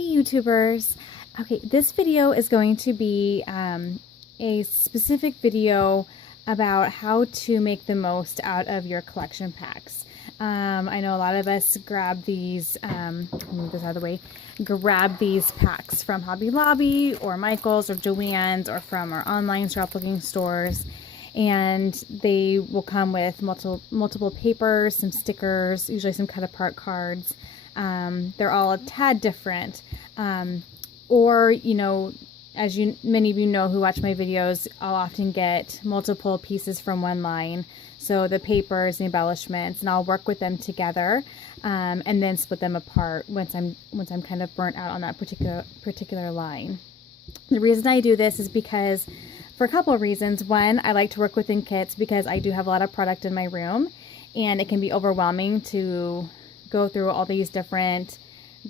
Hey YouTubers! Okay, this video is going to be a specific video about how to make the most out of your collection packs. I know a lot of us grab these, move this out of the way, grab these packs from Hobby Lobby or Michael's or Joann's or from our online scrapbooking stores, and they will come with multiple papers, some stickers, usually some cut apart cards. They're all a tad different. Or, you know, as many of you know who watch my videos, I'll often get multiple pieces from one line. So the papers, the embellishments, and I'll work with them together, and then split them apart once I'm kind of burnt out on that particular line. The reason I do this is because, for a couple of reasons. One, I like to work within kits because I do have a lot of product in my room, and it can be overwhelming to go through all these different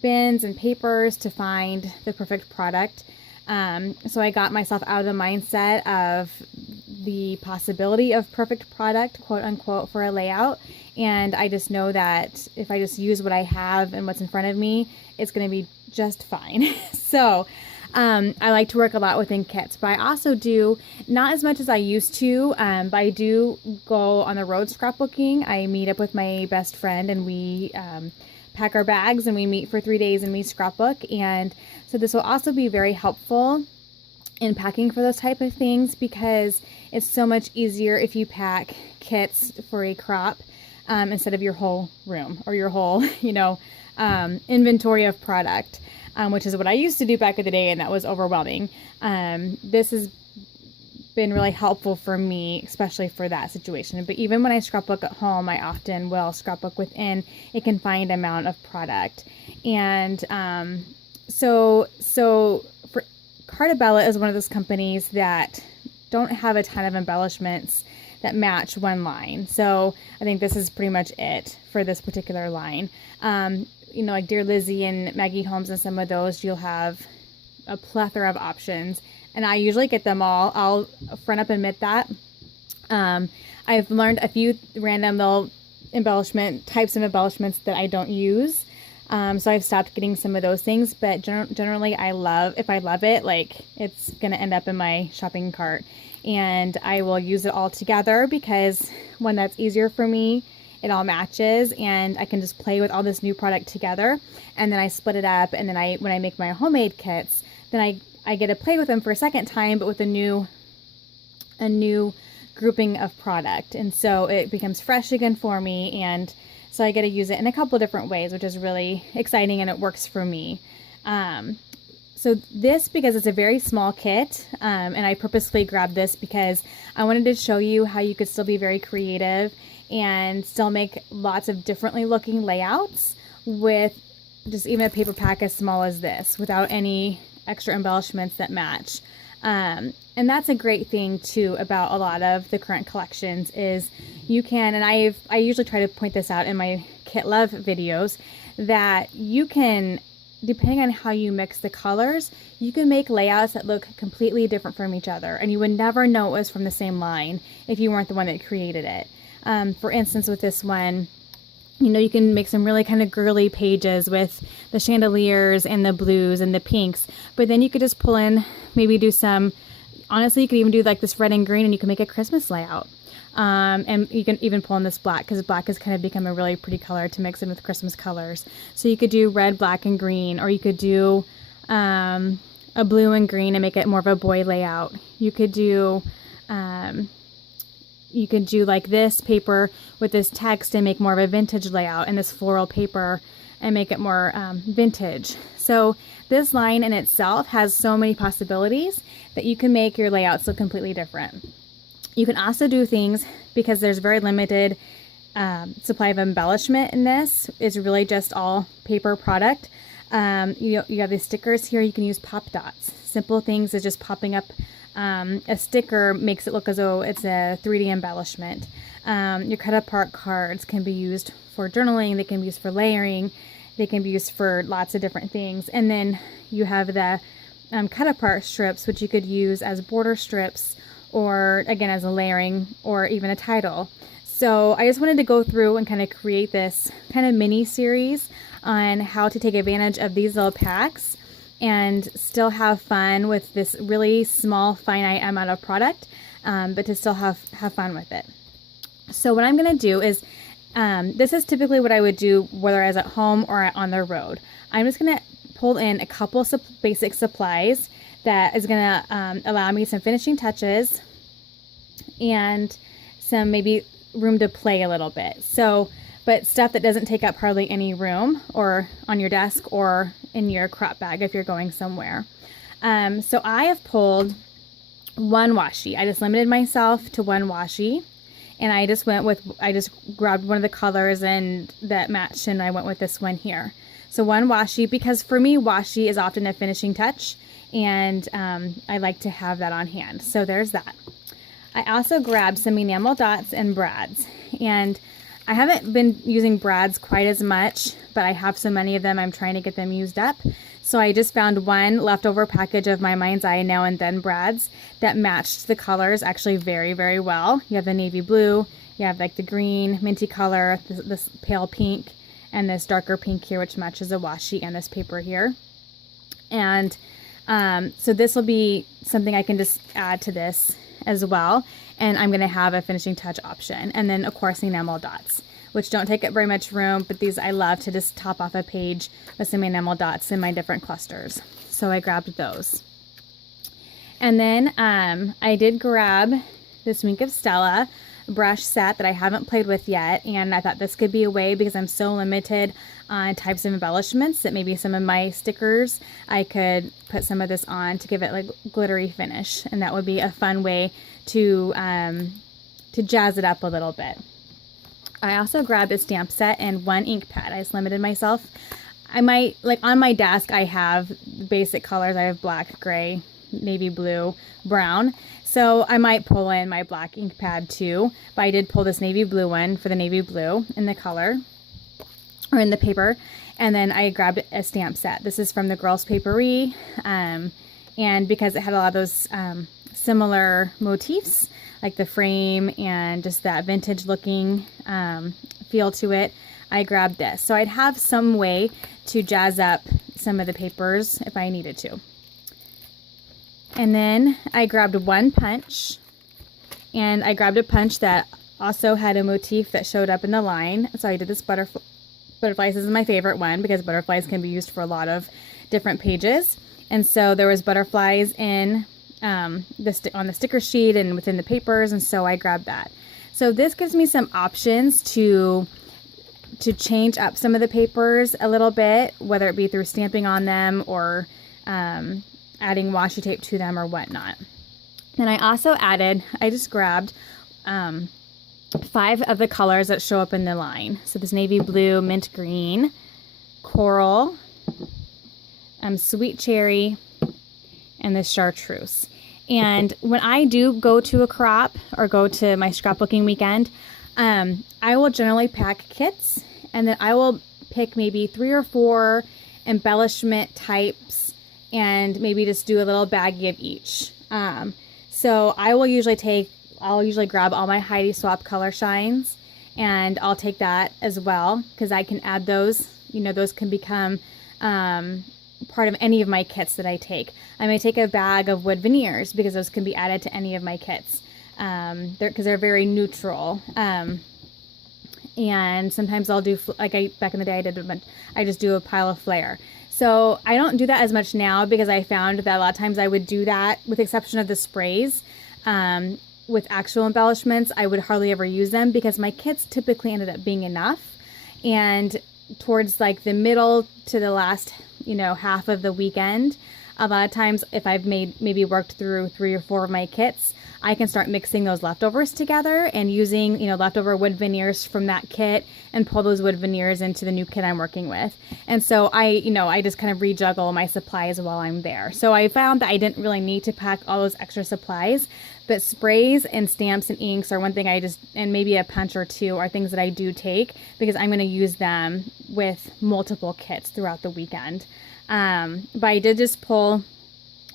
bins and papers to find the perfect product. So I got myself out of the mindset of the possibility of perfect product, quote unquote, for a layout. And I just know that if I just use what I have and what's in front of me, it's going to be just fine. So I like to work a lot within kits, but I also do, not as much as I used to, but I do go on the road scrapbooking. I meet up with my best friend and we pack our bags and we meet for 3 days and we scrapbook. And so this will also be very helpful in packing for those type of things, because it's so much easier if you pack kits for a crop instead of your whole room or your whole, inventory of product. Which is what I used to do back in the day, and that was overwhelming. This has been really helpful for me, especially for that situation. But even when I scrapbook at home, I often will scrapbook within a confined amount of product. And so for Cartabella is one of those companies that don't have a ton of embellishments that match one line. So I think this is pretty much it for this particular line. Like Dear Lizzie and Maggie Holmes and some of those, you'll have a plethora of options. And I usually get them all. I'll front up admit that. I've learned a few random little types of embellishments that I don't use. So I've stopped getting some of those things. But generally, if I love it, like, it's going to end up in my shopping cart. And I will use it all together because, one, that's easier for me. It all matches, and I can just play with all this new product together. And then I split it up, and then when I make my homemade kits, then I get to play with them for a second time, but with a new grouping of product. And so it becomes fresh again for me, and so I get to use it in a couple of different ways, which is really exciting, and it works for me. So this, because it's a very small kit, and I purposefully grabbed this because I wanted to show you how you could still be very creative and still make lots of differently looking layouts with just even a paper pack as small as this, without any extra embellishments that match. And that's a great thing too about a lot of the current collections is you can, and I usually try to point this out in my Kit Love videos, that you can, depending on how you mix the colors, you can make layouts that look completely different from each other, and you would never know it was from the same line if you weren't the one that created it. For instance, with this one, you can make some really kind of girly pages with the chandeliers and the blues and the pinks, but then you could just pull in, maybe do some, honestly, you could even do like this red and green, and you can make a Christmas layout. And you can even pull in this black, because black has kind of become a really pretty color to mix in with Christmas colors. So you could do red, black, and green, or you could do a blue and green and make it more of a boy layout. You could do like this paper with this text and make more of a vintage layout, and this floral paper and make it more vintage. So this line in itself has so many possibilities that you can make your layouts look completely different. You can also do things, because there's very limited supply of embellishment in this. It's really just all paper product. You have these stickers here. You can use pop dots. Simple things is just popping up a sticker makes it look as though it's a 3D embellishment. Your cut apart cards can be used for journaling. They can be used for layering. They can be used for lots of different things. And then you have the cut apart strips, which you could use as border strips, or again as a layering, or even a title. So I just wanted to go through and kind of create this kind of mini series on how to take advantage of these little packs and still have fun with this really small, finite amount of product, but to still have fun with it. So what I'm going to do is, this is typically what I would do whether I was at home or on the road. I'm just going to pull in a couple basic supplies that is going to allow me some finishing touches and some maybe room to play a little bit. So, but stuff that doesn't take up hardly any room or on your desk or in your crop bag if you're going somewhere. So I have pulled one washi. I just limited myself to one washi, and I just grabbed one of the colors and that matched, and I went with this one here. So one washi, because for me, washi is often a finishing touch, and I like to have that on hand. So there's that. I also grabbed some enamel dots and brads, and I haven't been using brads quite as much, but I have so many of them, I'm trying to get them used up. So I just found one leftover package of my Mind's Eye Now and Then brads that matched the colors actually very, very well. You have the navy blue, you have like the green, minty color, this pale pink, and this darker pink here, which matches the washi and this paper here. And so this will be something I can just add to this as well. And I'm going to have a finishing touch option. And then, of course, enamel dots, which don't take up very much room, but these I love to just top off a page with some enamel dots in my different clusters. So I grabbed those. And then I did grab this Wink of Stella brush set that I haven't played with yet, and I thought this could be a way, because I'm so limited on types of embellishments, that maybe some of my stickers I could put some of this on to give it like glittery finish, and that would be a fun way to jazz it up a little bit. I also grabbed a stamp set and one ink pad. I just limited myself. I might, like on my desk, I have basic colors. I have black, gray, navy blue, brown. So I might pull in my black ink pad too, but I did pull this navy blue one for the navy blue in the color, or in the paper. And then I grabbed a stamp set. This is from the Girls Paperie. And because it had a lot of those similar motifs, like the frame and just that vintage looking feel to it, I grabbed this. So I'd have some way to jazz up some of the papers if I needed to. And then I grabbed one punch, and I grabbed a punch that also had a motif that showed up in the line. So I did this butterflies. This is my favorite one because butterflies can be used for a lot of different pages. And so there was butterflies in on the sticker sheet and within the papers, and so I grabbed that. So this gives me some options to change up some of the papers a little bit, whether it be through stamping on them or adding washi tape to them or whatnot. Then I also added, I just grabbed 5 of the colors that show up in the line. So this navy blue, mint green, coral, sweet cherry, and this chartreuse. And when I do go to a crop or go to my scrapbooking weekend, I will generally pack kits, and then I will pick maybe 3 or 4 embellishment types and maybe just do a little baggie of each. So I will I'll usually grab all my Heidi Swap color shines, and I'll take that as well, because I can add those. You know, those can become part of any of my kits that I take. I may take a bag of wood veneers because those can be added to any of my kits, because they're very neutral. And sometimes I'll do, like back in the day I just do a pile of flare. So I don't do that as much now, because I found that a lot of times I would do that, with the exception of the sprays. With actual embellishments, I would hardly ever use them because my kits typically ended up being enough. And towards like the middle to the last, half of the weekend, a lot of times if I've maybe worked through 3 or 4 of my kits, I can start mixing those leftovers together and using, leftover wood veneers from that kit and pull those wood veneers into the new kit I'm working with. And so I just kind of rejuggle my supplies while I'm there. So I found that I didn't really need to pack all those extra supplies, but sprays and stamps and inks are one thing and maybe a punch or 2 are things that I do take, because I'm going to use them with multiple kits throughout the weekend. But I did just pull,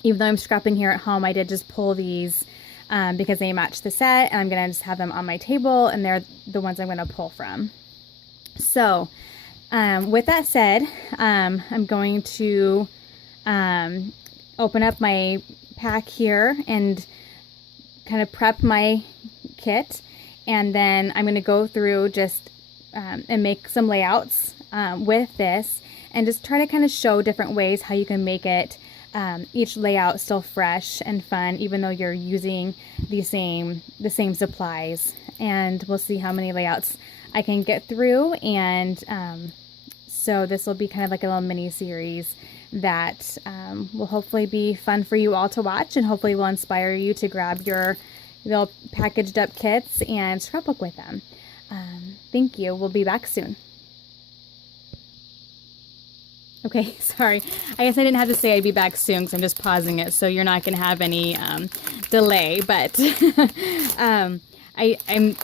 even though I'm scrapping here at home, I did just pull these because they match the set, and I'm going to just have them on my table, and they're the ones I'm going to pull from. So With that said, I'm going to open up my pack here and kind of prep my kit, and then I'm going to go through just and make some layouts with this, and just try to kind of show different ways how you can make it each layout still fresh and fun, even though you're using the same supplies. And we'll see how many layouts I can get through, and so this will be kind of like a little mini series that will hopefully be fun for you all to watch, and hopefully will inspire you to grab your little packaged up kits and scrapbook with them. Thank you. We'll be back soon. Okay, sorry. I guess I didn't have to say I'd be back soon because I'm just pausing it, so you're not going to have any delay, but I'm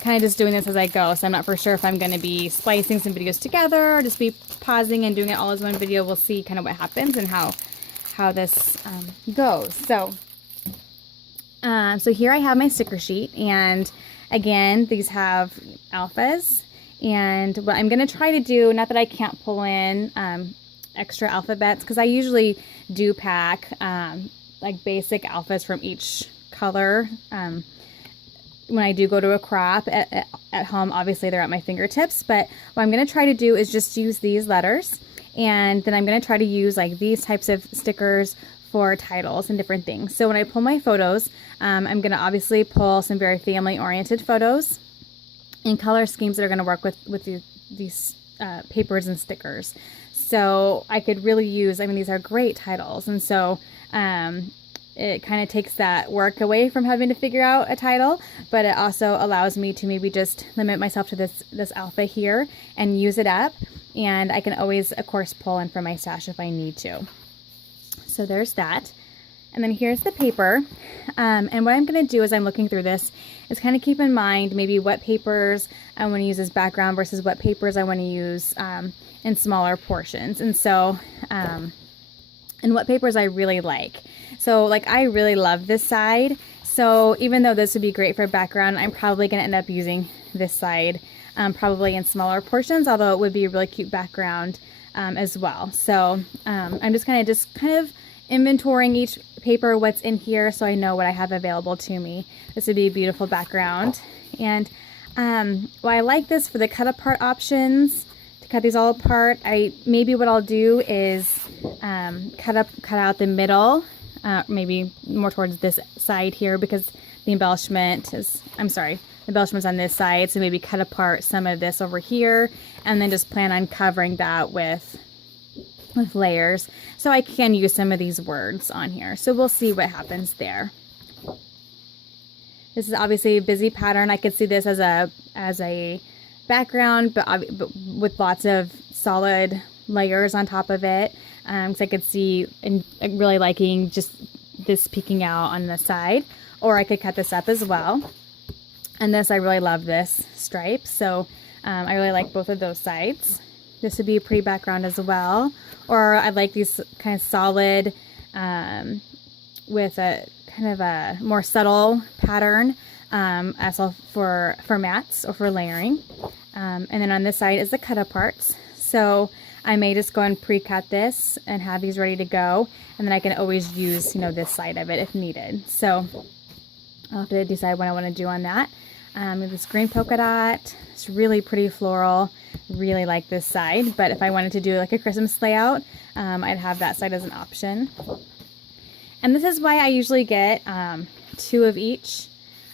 kind of just doing this as I go, so I'm not for sure if I'm going to be splicing some videos together or just be pausing and doing it all as one video. We'll see kind of what happens and how this goes. So here I have my sticker sheet, and again, these have alphas, and what I'm going to try to do, not that I can't pull in extra alphabets, because I usually do pack like basic alphas from each color when I do go to a crop. At home, obviously they're at my fingertips, but what I'm going to try to do is just use these letters, and then I'm going to try to use like these types of stickers for titles and different things. So when I pull my photos, I'm going to obviously pull some very family-oriented photos and color schemes that are going to work with these papers and stickers. So I could really use, I mean, these are great titles, and so it kind of takes that work away from having to figure out a title, but it also allows me to maybe just limit myself to this alpha here and use it up, and I can always, of course, pull in from my stash if I need to. So there's that. And then here's the paper. And what I'm going to do as I'm looking through this is kind of keep in mind maybe what papers I want to use as background versus what papers I want to use in smaller portions. And so, and what papers I really like. So like I really love this side. So even though this would be great for background, I'm probably going to end up using this side probably in smaller portions, although it would be a really cute background as well. So I'm just kind of inventorying each paper, what's in here, so I know what I have available to me. This would be a beautiful background. And well, I like this for the cut apart options, to cut these all apart. Maybe what I'll do is cut out the middle, maybe more towards this side here, because the embellishment is, the embellishment's on this side, so maybe cut apart some of this over here, and then just plan on covering that with layers, so I can use some of these words on here. So we'll see what happens there. This is obviously a busy pattern. I could see this as a background, but with lots of solid layers on top of it. So I could see and really liking just this peeking out on the side, or I could cut this up as well. And this, I really love this stripe, so I really like both of those sides. This would be a pretty background as well. Or I like these kind of solid with a kind of a more subtle pattern as well for mats or for layering. And then on this side is the cut aparts. So I may just go and pre-cut this and have these ready to go, and then I can always use, this side of it if needed. So I'll have to decide what I want to do on that. This green polka dot, it's really pretty floral. Really like this side, but if I wanted to do like a Christmas layout, I'd have that side as an option. And this is why I usually get 2 of each.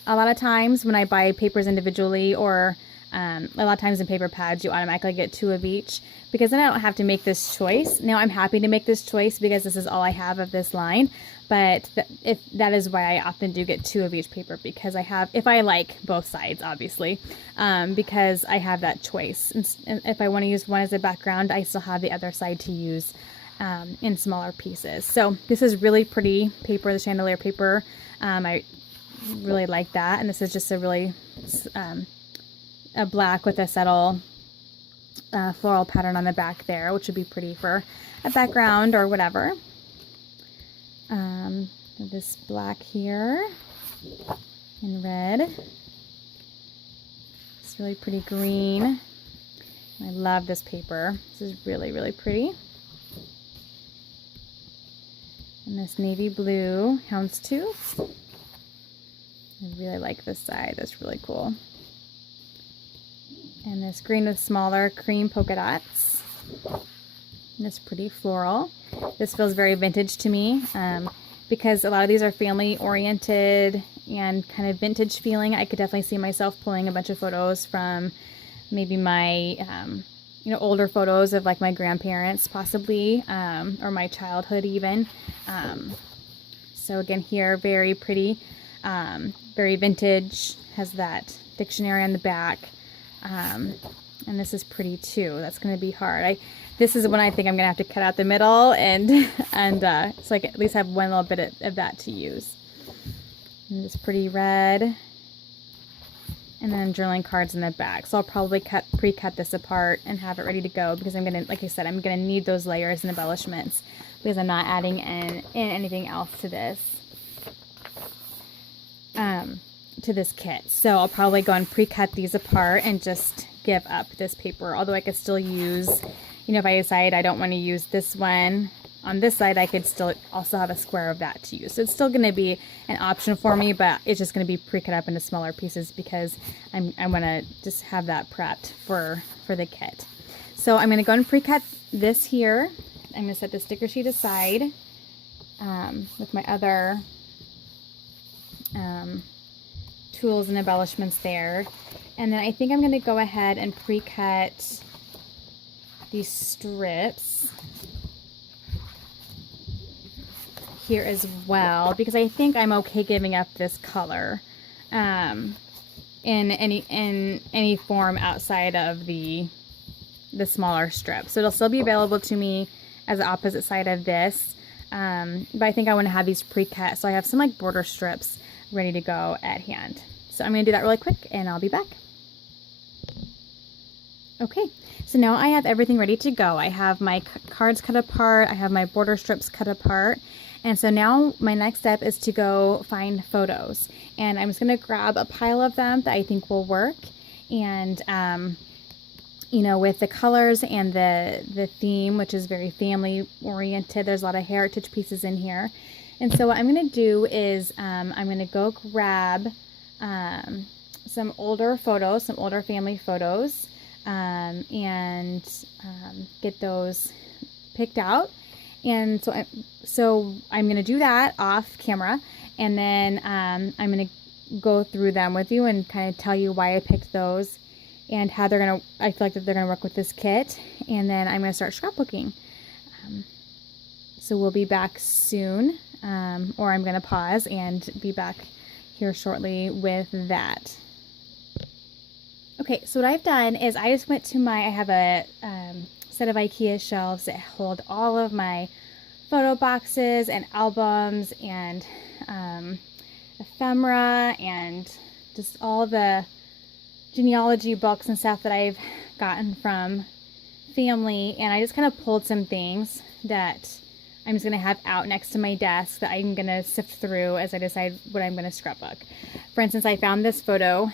A lot of times when I buy papers individually, or a lot of times in paper pads, you automatically get 2 of each, because then I don't have to make this choice. Now I'm happy to make this choice because this is all I have of this line, but that is why I often do get 2 of each paper, because if I like both sides, obviously, because I have that choice. And if I want to use one as a background, I still have the other side to use in smaller pieces. So this is really pretty paper, the chandelier paper. I really like that. And this is just a really a black with a subtle floral pattern on the back there, which would be pretty for a background or whatever. This black here in red. It's really pretty green I love this paper. This is really, really pretty. And this navy blue houndstooth. I really like this side. That's really cool. And this green with smaller cream polka dots. And this pretty floral. This feels very vintage to me because a lot of these are family oriented and kind of vintage feeling. I could definitely see myself pulling a bunch of photos from maybe my older photos of like my grandparents possibly, or my childhood even. So again here, very pretty, very vintage, has that dictionary on the back. And this is pretty too. That's going to be hard. This is when I think I'm going to have to cut out the middle and so I can at least have one little bit of that to use. And this pretty red. And then journaling cards in the back. So I'll probably pre-cut this apart and have it ready to go because I'm going to, like I said, I'm going to need those layers and embellishments because I'm not adding in anything else to this kit. So I'll probably go and pre-cut these apart and just give up this paper. Although I could still use, if I decide I don't want to use this one on this side, I could still also have a square of that to use. So it's still going to be an option for me, but it's just going to be pre-cut up into smaller pieces because I'm going to just have that prepped for the kit. So I'm going to go and pre-cut this here. I'm going to set the sticker sheet aside with my other tools and embellishments there. And then I think I'm going to go ahead and pre-cut these strips here as well because I think I'm okay giving up this color in any form outside of the smaller strip. So it'll still be available to me as the opposite side of this, but I think I want to have these pre-cut so I have some like border strips ready to go at hand. So I'm going to do that really quick and I'll be back. Okay, so now I have everything ready to go. I have my cards cut apart, I have my border strips cut apart, and so now my next step is to go find photos. And I'm just going to grab a pile of them that I think will work. And, with the colors and the theme, which is very family oriented, there's a lot of heritage pieces in here. And so what I'm going to do is I'm going to go grab some older photos, some older family photos, and get those picked out. And so I'm going to do that off camera, and then I'm going to go through them with you and kind of tell you why I picked those and how I feel like that they're going to work with this kit. And then I'm going to start scrapbooking. So we'll be back soon, or I'm going to pause and be back here shortly with that. Okay, so what I've done is I just went to I have a set of IKEA shelves that hold all of my photo boxes and albums and ephemera and just all the genealogy books and stuff that I've gotten from family. And I just kind of pulled some things that I'm just going to have out next to my desk that I'm going to sift through as I decide what I'm going to scrapbook. For instance, I found this photo.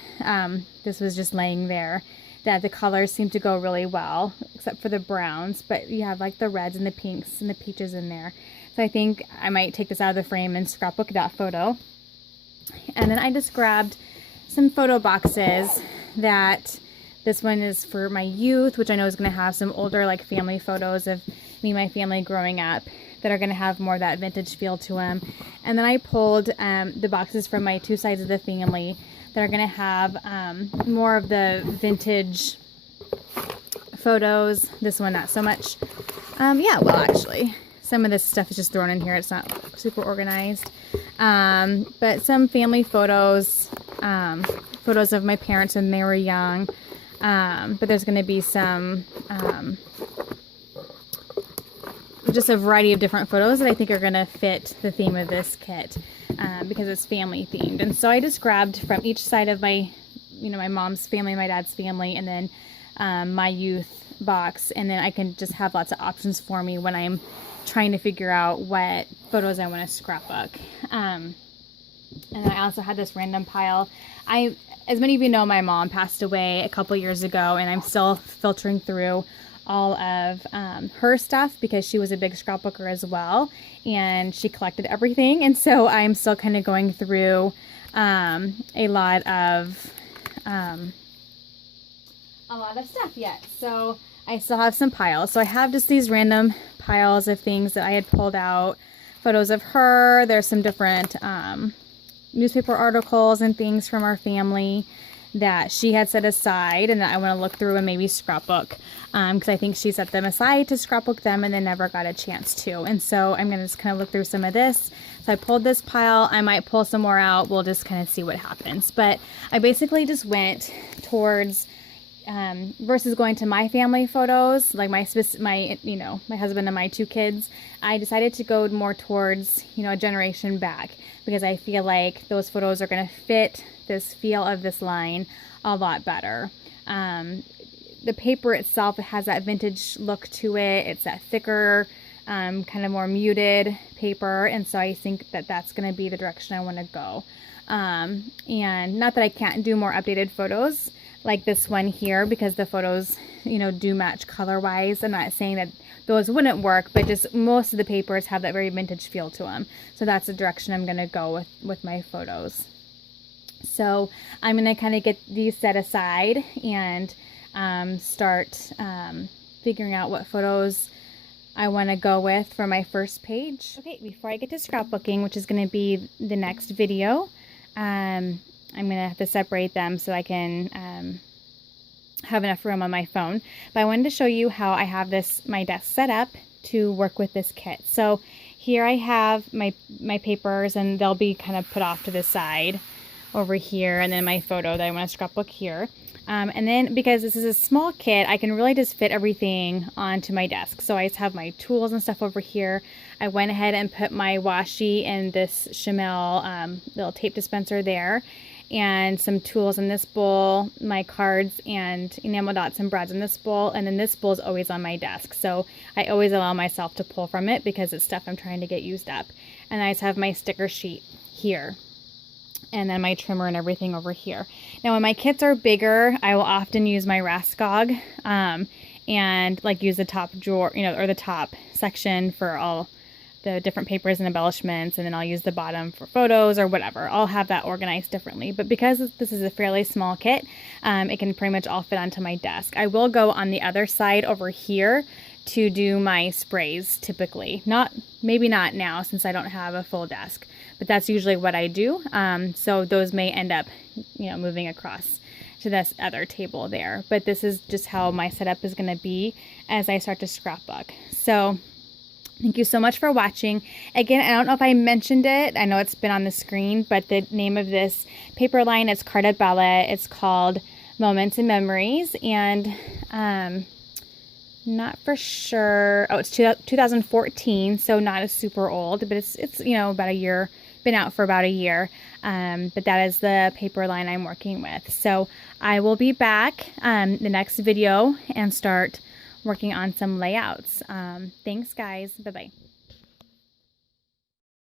This was just laying there, that the colors seem to go really well, except for the browns, but you have like the reds and the pinks and the peaches in there. So I think I might take this out of the frame and scrapbook that photo. And then I just grabbed some photo boxes that this one is for my youth, which I know is going to have some older like family photos of me and my family growing up that are going to have more of that vintage feel to them. And then I pulled the boxes from my two sides of the family that are going to have more of the vintage photos. This one, not so much. Yeah, well, actually, some of this stuff is just thrown in here. It's not super organized. But some family photos, photos of my parents when they were young. But there's going to be some, just a variety of different photos that I think are going to fit the theme of this kit, because it's family themed. And so I just grabbed from each side of my, my mom's family, my dad's family, and then my youth box. And then I can just have lots of options for me when I'm trying to figure out what photos I want to scrapbook. And then I also had this random pile. as many of you know, my mom passed away a couple years ago, and I'm still filtering through all of her stuff because she was a big scrapbooker as well, and she collected everything. And so I'm still kind of going through a lot of stuff yet. So I still have some piles. So I have just these random piles of things that I had pulled out, photos of her. There's some different newspaper articles and things from our family that she had set aside and that I want to look through and maybe scrapbook, because I think she set them aside to scrapbook them and then never got a chance to. And so I'm going to just kind of look through some of this. So I pulled this pile. I might pull some more out. We'll just kind of see what happens. But I basically just went towards versus going to my family photos, like my husband and my 2 kids. I decided to go more towards, a generation back, because I feel like those photos are going to fit this feel of this line a lot better. The paper itself has that vintage look to it. It's that thicker, kind of more muted paper, and so I think that that's going to be the direction I want to go. And not that I can't do more updated photos like this one here, because the photos, do match color-wise. I'm not saying that those wouldn't work, but just most of the papers have that very vintage feel to them. So that's the direction I'm going to go with my photos. So I'm going to kind of get these set aside and start figuring out what photos I want to go with for my first page. Okay, before I get to scrapbooking, which is going to be the next video, I'm going to have to separate them so I can have enough room on my phone. But I wanted to show you how I have my desk set up to work with this kit. So here I have my papers, and they'll be kind of put off to the side over here, and then my photo that I want to scrapbook here. And then because this is a small kit, I can really just fit everything onto my desk. So I just have my tools and stuff over here. I went ahead and put my washi in this Chamel little tape dispenser there, and some tools in this bowl, my cards and enamel dots and brads in this bowl, and then this bowl is always on my desk. So I always allow myself to pull from it because it's stuff I'm trying to get used up. And I just have my sticker sheet here, and then my trimmer and everything over here. Now when my kits are bigger, I will often use my Raskog and like use the top drawer, or the top section for all the different papers and embellishments, and then I'll use the bottom for photos or whatever. I'll have that organized differently. But because this is a fairly small kit, it can pretty much all fit onto my desk. I will go on the other side over here to do my sprays typically. Maybe not now since I don't have a full desk, but that's usually what I do. So those may end up, moving across to this other table there. But this is just how my setup is going to be as I start to scrapbook. So thank you so much for watching. Again, I don't know if I mentioned it. I know it's been on the screen, but the name of this paper line is Carta Bella. It's called Moments and Memories, and not for sure. Oh, it's 2014, so not as super old, but it's about a year, been out for about a year. But that is the paper line I'm working with. So I will be back the next video and start working on some layouts. Thanks guys. Bye-bye.